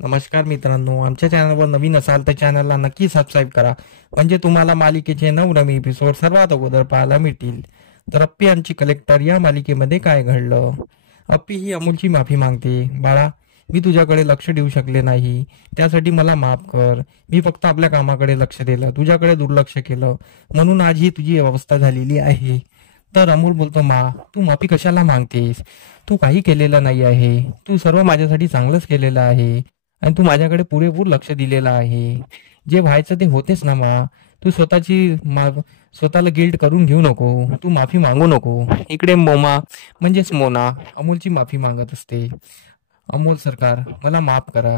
नमस्कार मित्रांनो, आमच्या चॅनलवर नवीन असाल तर चॅनलला नक्की सबस्क्राईब करा, म्हणजे तुम्हाला मालिकेचे नवनवीन एपिसोड सर्वात अगोदर पाहायला मिळतील. तर अप्पी यांची कलेक्टर या मालिकेमध्ये काय घडलं? अप्पी ही अमोलची माफी मागते. बाळा, मी तुझ्याकडे लक्ष देऊ शकले नाही, त्यासाठी मला माफ कर. मी फक्त आपल्या कामाकडे लक्ष दिलं, तुझ्याकडे दुर्लक्ष केलं, म्हणून आज ही तुझी अवस्था झालेली आहे. तर अमोल बोलतो, मा, तू माफी कशाला मागतेस? तू काही केलेलं नाही आहे. तू सर्व माझ्यासाठी चांगलंच केलेलं आहे आणि तू माझ्याकडे पुरेपूर लक्ष दिलेलं आहे. जे व्हायचं ते होतेच ना मा. तू स्वतःला गिल्ट करून घेऊ नको. तू माफी मागू नको. इकडे मोमा म्हणजेच मोना अमोलची माफी मागत असते. अमोल सरकार, मला माफ करा.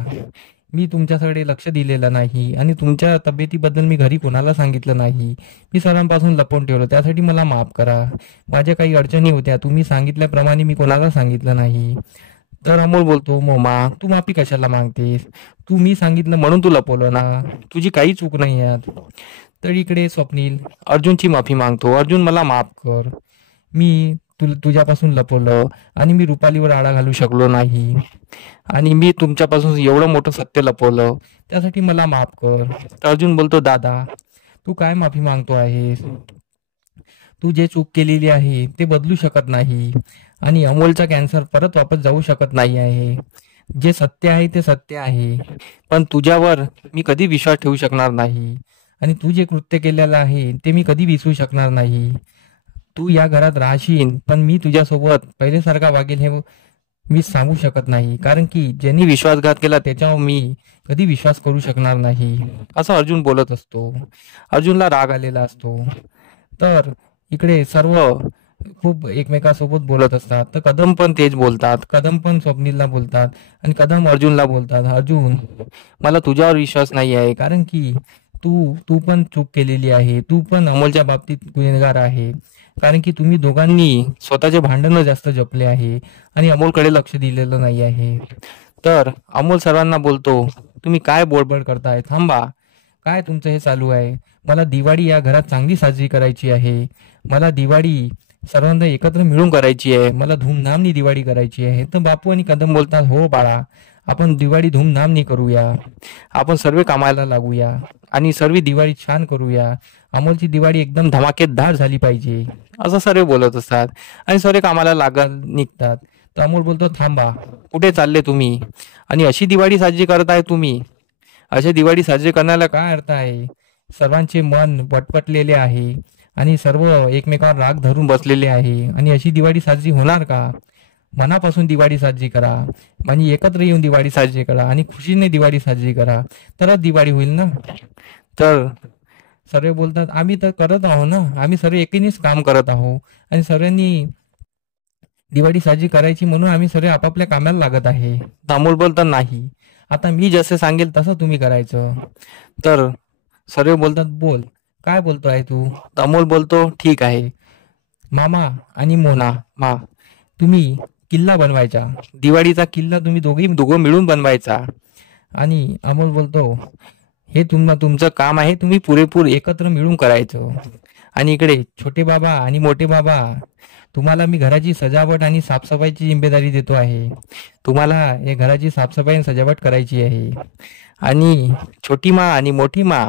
मी तुमच्याकडे लक्ष दिलेलं नाही आणि तुमच्या तब्येतीबद्दल मी घरी कोणाला सांगितलं नाही. मी सर्वांपासून लपवून ठेवलं, त्यासाठी मला माफ करा. माझ्या काही अडचणी होत्या, तुम्ही सांगितल्याप्रमाणे मी कोणाला सांगितलं नाही. तर अमोल बोलतो, मोमा, तू माफी कशाला मागतेस? तू मी सांगितलं म्हणून तू लपवलं ना. तुझी काही चूक नाही यात. तर इकडे स्वप्नील अर्जुनची माफी मागतो. अर्जुन, मला माफ कर. मी तुझ्यापासून लपवलं आणि मी रुपालीवर आळा घालू शकलो नाही आणि मी तुमच्यापासून एवढं मोठं सत्य लपवलं, त्यासाठी मला माफ कर. तर अर्जुन बोलतो, दादा, तू काय माफी मागतो आहेस? तू जे चूक केलेली आहे ते बदलू शकत नाही आणि अमोलचा कॅन्सर परत वापस जाऊ शकत नाही आहे. जे सत्य आहे ते सत्य आहे, पण तुझ्यावर मी कधी विश्वास ठेवू शकणार नाही आणि तू जे कृत्य केलेलं आहे ते मी कधी विसरू शकणार नाही. तू या घरात राहशील, पण मी तुझ्यासोबत पहिल्यासारखा वागेल हे मी सांगू शकत नाही, कारण की ज्यांनी विश्वासघात केला त्याच्यावर मी कधी विश्वास करू शकणार नाही, असं अर्जुन बोलत असतो. अर्जुनला राग आलेला असतो. तर इकडे सर्व खूप एकमेकांसोबत बोलत असतात. तर कदम पण तेच बोलतात. कदम पण स्वप्नीलला बोलतात आणि कदम अर्जुनला बोलतात, अर्जुन, मला तुझ्यावर विश्वास नाही आहे, कारण की तू तू पण चूक केलेली आहे. तू पण अमोलच्या बाबतीत गुन्हेगार आहे, कारण की तुम्ही दोघांनी स्वतःचे भांडणं जास्त जपले आहे आणि अमोलकडे लक्ष दिलेलं नाही आहे. तर अमोल सर्वांना बोलतो, तुम्ही काय बोलबड करताय? थांबा. काय तुमचं हे चालू आहे? मला दिवाळी या घरात चांगली साजरी करायची आहे. मला दिवाळी सर्वांना एकत्र मिळून करायची आहे. मला धूमधामनी दिवाळी करायची आहे. तर बापू आणि कदम बोलतात, हो बाळा, आपण दिवाळी धूमधामनी करूया. आपण सर्व कामाला लागूया आणि सर्व दिवाळी छान करूया. अमोलची दिवाळी एकदम धमाकेदार झाली पाहिजे, असं सर्व बोलत असतात आणि सर्व कामाला निघतात. तर अमोल बोलतो, थांबा, कुठे चालले तुम्ही? आणि अशी दिवाळी साजरी करताय तुम्ही? अशा दिवाळी साजरी करण्याला काय अर्थ आहे? सर्वांचे मन पटपटलेले आहे आणि सर्व एकमेकावर राग धरून बसलेले आहे आणि अशी दिवाळी साजरी होणार का? मनापासून दिवाळी साजरी करा आणि एकत्र येऊन दिवाळी साजरी करा आणि खुशीने दिवाळी साजरी करा, तरच दिवाळी होईल ना. तर सर्व बोलतात, आम्ही तर करत आहोत ना, आम्ही सर्व एकीनेच काम करत आहोत आणि सर्वांनी दिवाळी साजरी करायची म्हणून आम्ही सर्व आपापल्या कामाला लागत आहे. अमोल बोलतात, नाही, आता मी जसं सांगेल तसं तुम्ही करायचं. तर सर्व बोलतात, बोल, काय बोलतो आहे तू? अमोल बोलतो, ठीक आहे मामा आणि मोना, तुम्ही किल्ला बनवायचा. दिवाळीचा किल्ला तुम्ही दोघं मिळून बनवायचा. आणि अमोल बोलतो, हे तुमचं काम आहे, तुम्ही पुरेपूर एकत्र मिळून करायचं. आणि इकडे छोटे बाबा आणि मोठे बाबा, तुम्हाला मी घराची सजावट आणि साफसफाईची जिम्मेदारी देतो आहे. तुम्हाला या घराची साफसफाई आणि सजावट करायची आहे. आणि छोटी मा आणि मोठी मा,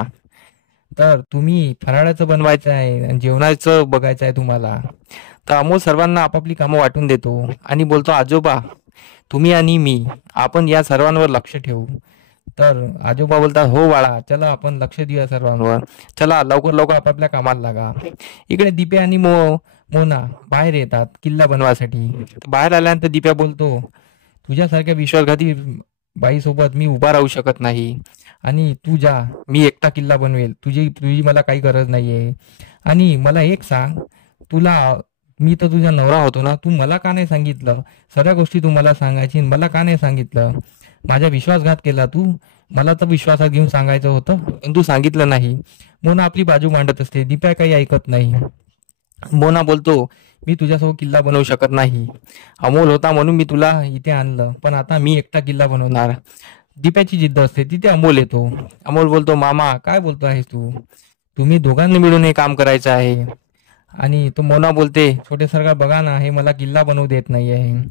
तर तुम्ही फराळाचं बनवायचं आहे आणि जेवणाचं बघायचं आहे तुम्हाला. तर अमोल सर्वांना आपापली कामं वाटून देतो आणि बोलतो, आजोबा, तुम्ही आणि मी आपण या सर्वांवर लक्ष ठेवू. तर आजोबा बोलतात, हो बाळा, चला आपण लक्ष देऊया सर्वांवर. चला लवकर लवकर आपापल्या कामाला लागा. इकडे दिप्या आणि मोना बाहेर येतात किल्ला बनवासाठी. बाहेर आल्यानंतर दिप्या बोलतो, तुझ्यासारख्या विश्वासघाती बाईसोबत मी उभा राहू शकत नाही आणि तू जा, मी एकटा किल्ला बनवेल. तुझी तुझी मला काही गरज नाही आहे. आणि मला एक सांग, मी तर तुझा नवरा होतो ना, तू मला का नाही सांगितलं? सर्व गोष्टी तू मला सांगायची, मला का नाही सांगितलं? माझा विश्वासघात केला तू. मला तर विश्वासात घेऊन सांगायचं होतं, पण तू सांगितलं नाही. मोना आपली बाजू मांडत असते. दीपा काही ऐकत नाही. मोना बोलतो, मी तुझ्यासोबत किल्ला बनवू शकत नाही. अमोल होता म्हणून मी तुला इथे आणलं, पण आता मी एकटा किल्ला बनवणार. दीप्याची जिद्द असते, तिथे अमोल येतो. अमोल बोलतो, मामा, काय बोलतो आहेस तू? तुम्ही दोघांनी मिळून हे काम करायचं आहे. आणि तो मोना बोलते, छोटे सरकार बघा ना, हे मला किल्ला बनवू देत नाही आहे.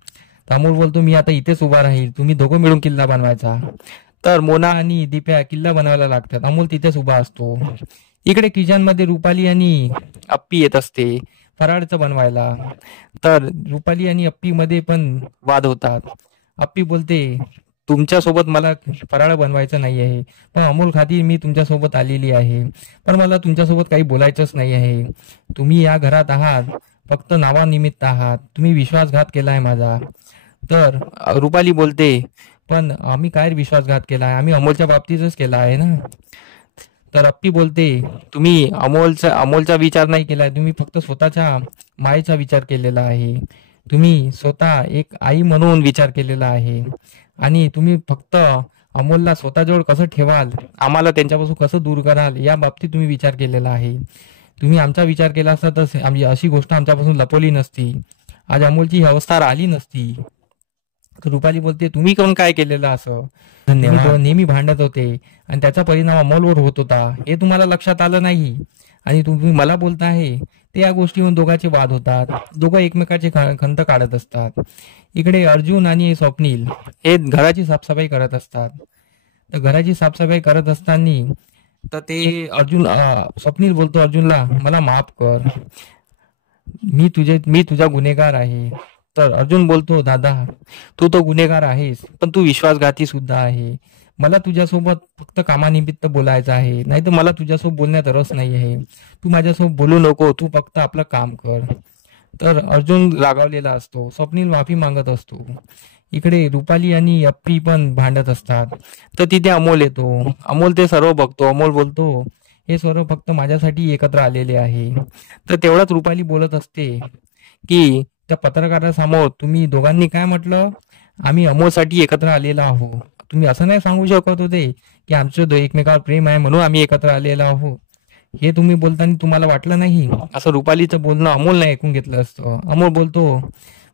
तर अमोल बोलतो, मी आता इथेच उभा राहील, तुम्ही दोघं मिळून किल्ला बनवायचा. तर मोना आणि दिप्या किल्ला बनवायला लागतात. अमोल तिथेच उभा असतो. इकडे किचन मध्ये रुपाली आणि अप्पी येत असते फराळचं बनवायला. तर रुपाली आणि अप्पी मध्ये पण वाद होतात. अप्पी बोलते तुमच्या सोबत मला फराळ बनवायचं नाही आहे, पण अमोल खातीर मी तुमच्या सोबत आलेली आहे, पण मला तुमच्यासोबत काही बोलायचंच नाही आहे. तुम्ही या घरात आहात फक्त नावानिमित्त आहात, तुम्ही विश्वासघात केलाय माझा. तर रुपाली बोलते पण आम्ही काय विश्वासघात केलाय, आम्ही अमोलच्या बाबतीतच केला आहे ना. तर अप्पी बोलते तुम्ही अमोलचा विचार नाही केलाय, तुम्ही फक्त स्वतःच्या मायेचा विचार केलेला आहे. तुम्ही स्वतः एक आई म्हणून विचार केलेला आहे आणि तुम्ही फक्त अमोलला स्वतःजवळ कसं ठेवाल, आम्हाला त्यांच्यापासून कसं दूर कराल या बाबतीत तुम्ही विचार केलेला आहे. तुम्ही आमचा विचार केला असता तर आम्ही अशी गोष्ट आमच्यापासून लपवली नसती, आज अमोलची ही अवस्था आली नसती. तर रुपाली बोलते तुम्ही कोण काय केलेलं असं, तुम्ही नेहमी भांडत होते आणि त्याचा परिणाम अमोलवर होत होता, हे तुम्हाला लक्षात आलं नाही आणि तुम्ही मला बोलताय. ते या गोष्टीवरून दोघांचे वाद होतात. दोघं एकमेकाचे खंत काढत असतात. इकडे अर्जुन आणि स्वप्नील हे घराची साफसफाई करत असतात. तर घराची साफसफाई करत असताना तर ते स्वप्नील बोलतो अर्जुनला मला माफ कर, मी तुझा गुन्हेगार आहे. तर अर्जुन बोलतो दादा तू तो गुन्हेगार आहेस, पण तू विश्वासघाती सुद्धा आहे. मला तुझ्यासोबत फक्त कामानिमित्त बोलायचं आहे, नाही तर मला तुझ्यासोबत बोलण्यात रस नाही आहे. तू माझ्यासोबत बोलू नको, तू फक्त आपलं काम कर. तर अर्जुन रागावलेला असतो. स्वप्नील माफी मागत असतो. इकडे रुपाली आणि अप्पी पण भांडत असतात. तर तिथे अमोल येतो. अमोल ते सर्व बघतो. अमोल बोलतो हे सर्व फक्त माझ्यासाठी एकत्र आलेले आहे. तर तेवढाच रुपाली बोलत असते की त्या पत्रकारासमोर तुम्ही दोघांनी काय म्हटलं, आम्ही अमोलसाठी एकत्र आलेलो आहोत. तुम्ही असं नाही सांगू शकत होते की आमचं एकमेकावर प्रेम आहे म्हणून आम्ही एकत्र आलेलो आहोत. हे तुम्ही बोलताना तुम्हाला वाटलं नाही, असं रुपालीचं बोलणं अमोल नाही ऐकून घेतलं असतं. अमोल बोलतो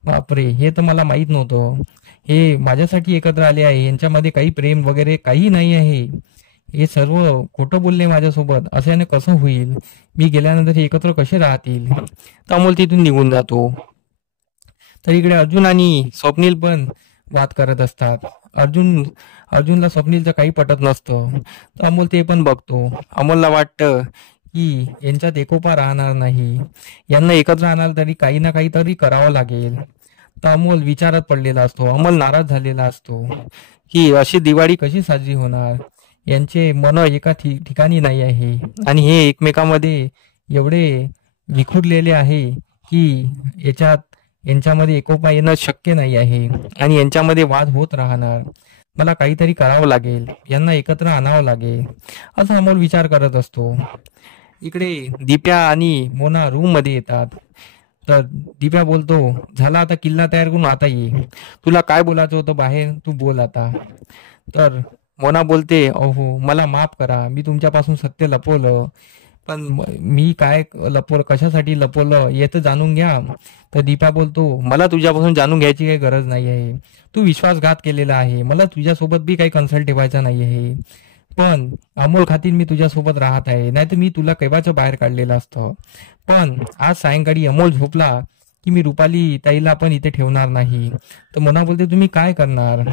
बापरे हे तर मला माहित नव्हतं, हे माझ्यासाठी एकत्र आले आहे, यांच्यामध्ये काही प्रेम वगैरे काही नाही आहे, हे सर्व खोटं बोलले माझ्यासोबत, अशाने कसं होईल, मी गेल्यानंतर हे एकत्र कसे राहतील. तर अमोल तिथून निघून जातो. तर इकडे अर्जुन आणि स्वप्नील पण वाद करत असतात. अर्जुनला स्वप्नीलचं काही पटत नसतं. तर अमोल ते पण बघतो. अमोलला वाटतं की यांच्यात एकोपा राहणार नाही, यांना एकत्र आणणार तरी काही ना काहीतरी करावं लागेल. तर अमोल विचारात पडलेला असतो. अमोल नाराज झालेला असतो की अशी दिवाळी कशी साजरी होणार, यांचे मन एका ठिकाणी नाही आहे आणि हे एकमेकांमध्ये एवढे विखुरलेले आहे की यांच्यामध्ये एकोपा येणं शक्य नाही आहे आणि यांच्यामध्ये वाद होत राहणार. मला काहीतरी करावं लागेल, यांना एकत्र आणावं लागेल, असं अमोल विचार करत असतो. इकडे दिप्या आणि मोना रूम मध्ये येतात. तर दिप्या बोलतो झाला आता किल्ला तयार करून आता ये, तुला काय बोलायचं होतं बाहेर तू बोल आता. तर मोना बोलते अहो मला माफ करा, मी तुमच्यापासून सत्य लपवलं, पण मी काय कशासाठी लपवलं हे तर जाणून घ्या. तर दीपा बोलतो मला तुझ्यापासून जाणून घ्यायची काही गरज नाही आहे, तू विश्वासघात केलेला आहे, मला तुझ्यासोबत बी काही कन्सल्ट ठेवायचा नाही आहे, पण अमोल खातीर मी तुझ्यासोबत राहत आहे, नाही तर मी तुला केव्हाचं बाहेर काढलेलं असतं. पण आज सायंकाळी अमोल झोपला की मी रुपाली ताईला पण इथे ठेवणार नाही. तर मोना बोलते तुम्ही काय करणार.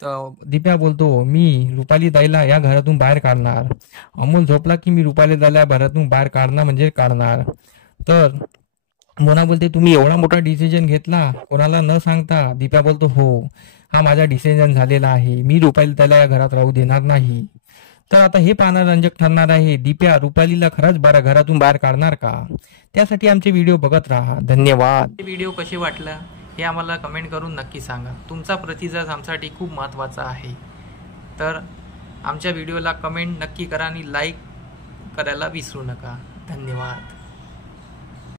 तर दिप्या बोलतो मी रुपाली ताईला या घरातून बाहेर काढणार. अमोल झोपला की मी रुपाली ताईला घरातून बाहेर काढणार म्हणजे काढणार. तर मोना बोलते तुम्ही एवढा मोठा डिसिजन घेतला कोणाला न सांगता. दिप्या बोलतो हो हा माझा डिसिजन झालेला आहे, मी रुपाली ताईला या घरात राहू देणार नाही. तर आता हे पाहणं रंजक ठरणार आहे, दिप्या रुपालीला खरंच घरातून बाहेर काढणार का. त्यासाठी आमचे व्हिडिओ बघत राहा. धन्यवाद. व्हिडिओ कसे वाटला हे आम्हाला कमेंट करून नक्की सांगा. तुमचा प्रतिसाद आमच्यासाठी खूप महत्त्वाचा आहे. तर आमच्या व्हिडिओला कमेंट नक्की करा आणि लाईक करायला विसरू नका. धन्यवाद.